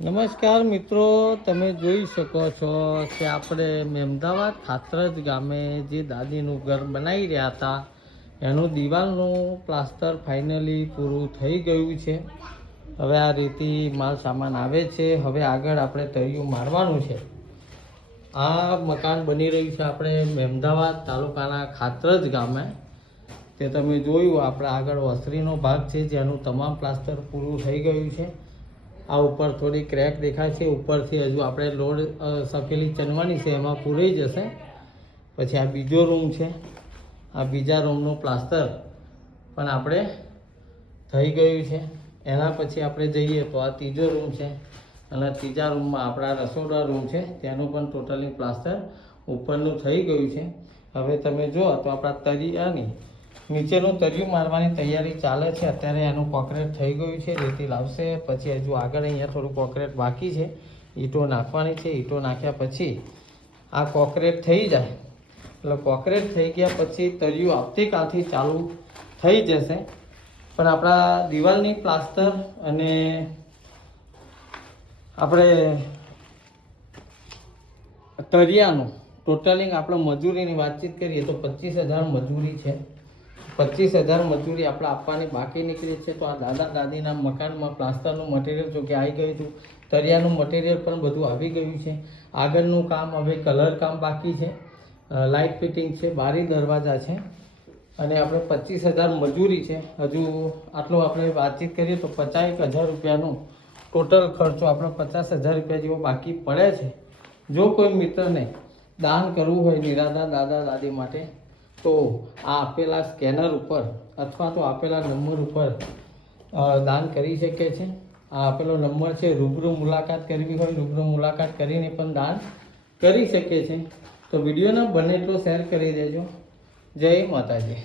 નમસ્કાર મિત્રો, તમે જોઈ શકો છો કે આપણે મહેમદાવાદ ખાતરજ ગામે જે દાદીનું ઘર બનાવી રહ્યા હતા એનું દિવાલનું પ્લાસ્ટર ફાઇનલી પૂરું થઈ ગયું છે। હવે આ રીતિ માલ સામાન આવે છે। હવે આગળ આપણે તળિયું મારવાનું છે। આ મકાન બની રહ્યું છે આપણે મહેમદાવાદ તાલુકાના ખાતરજ ગામે। તે તમે જોયું આપણે આગળ વસ્ત્રીનો ભાગ છે જેનું તમામ પ્લાસ્ટર પૂરું થઈ ગયું છે। આ ઉપર થોડી ક્રેક દેખાય છે, ઉપરથી હજુ આપણે લોડ સફેલી ચનવાની છે, એમાં પૂરાઈ જશે। પછી આ બીજો રૂમ છે, આ બીજા રૂમનું પ્લાસ્ટર પણ આપણે થઈ ગયું છે। એના પછી આપણે જઈએ તો આ ત્રીજો રૂમ છે અને ત્રીજા રૂમમાં આપણા રસોડા રૂમ છે, તેનું પણ ટોટલી પ્લાસ્ટર ઉપરનું થઈ ગયું છે। હવે તમે જુઓ તો આપણા તળિયાની નીચેનું તળિયું મારવાની તૈયારી ચાલે છે। અત્યારે એનું કોન્ક્રીટ થઈ ગયું છે, રેતી લાવશે, પછી હજુ આગળ અહીંયા થોડું કોન્ક્રીટ બાકી છે, ઈંટો નાખવાની છે। ઈંટો નાખ્યા પછી આ કોન્ક્રીટ થઈ જાય એટલે કોન્ક્રીટ થઈ ગયા પછી તળિયું આવતીકાલથી ચાલુ થઈ જશે। પણ આપણા દિવાલની પ્લાસ્ટર અને આપણે તળિયાનું ટોટલિંગ આપણે મજૂરીની વાતચીત કરીએ તો 25,000 મજૂરી છે। 25,000 મજૂરી આપણે આપવાની બાકી નીકળી છે। તો આ દાદા દાદીના મકાનમાં પ્લાસ્ટરનું મટીરિયલ જો કે આવી ગયું હતું, તળિયાનું મટીરિયલ પણ બધું આવી ગયું છે। આગળનું કામ હવે કલર કામ બાકી છે, લાઇટ ફિટિંગ છે, બારી દરવાજા છે અને આપણે 25,000 મજૂરી છે। હજુ આટલું આપણે વાતચીત કરીએ તો 50,000 રૂપિયાનું ટોટલ ખર્ચો આપણે 50,000 રૂપિયા જેવો બાકી પડે છે। જો કોઈ મિત્રને દાન કરવું હોય નિરાધાર દાદા દાદી માટે તો આ આપેલા સ્કેનર ઉપર અથવા તો આપેલા નંબર ઉપર દાન કરી શકે છે। આ આપેલો નંબર છે, રૂબરૂ મુલાકાત કરવી હોય રૂબરૂ મુલાકાત કરીને પણ દાન કરી શકે છે। તો વિડીયોને બને એટલો શેર કરી દેજો। જય માતાજી।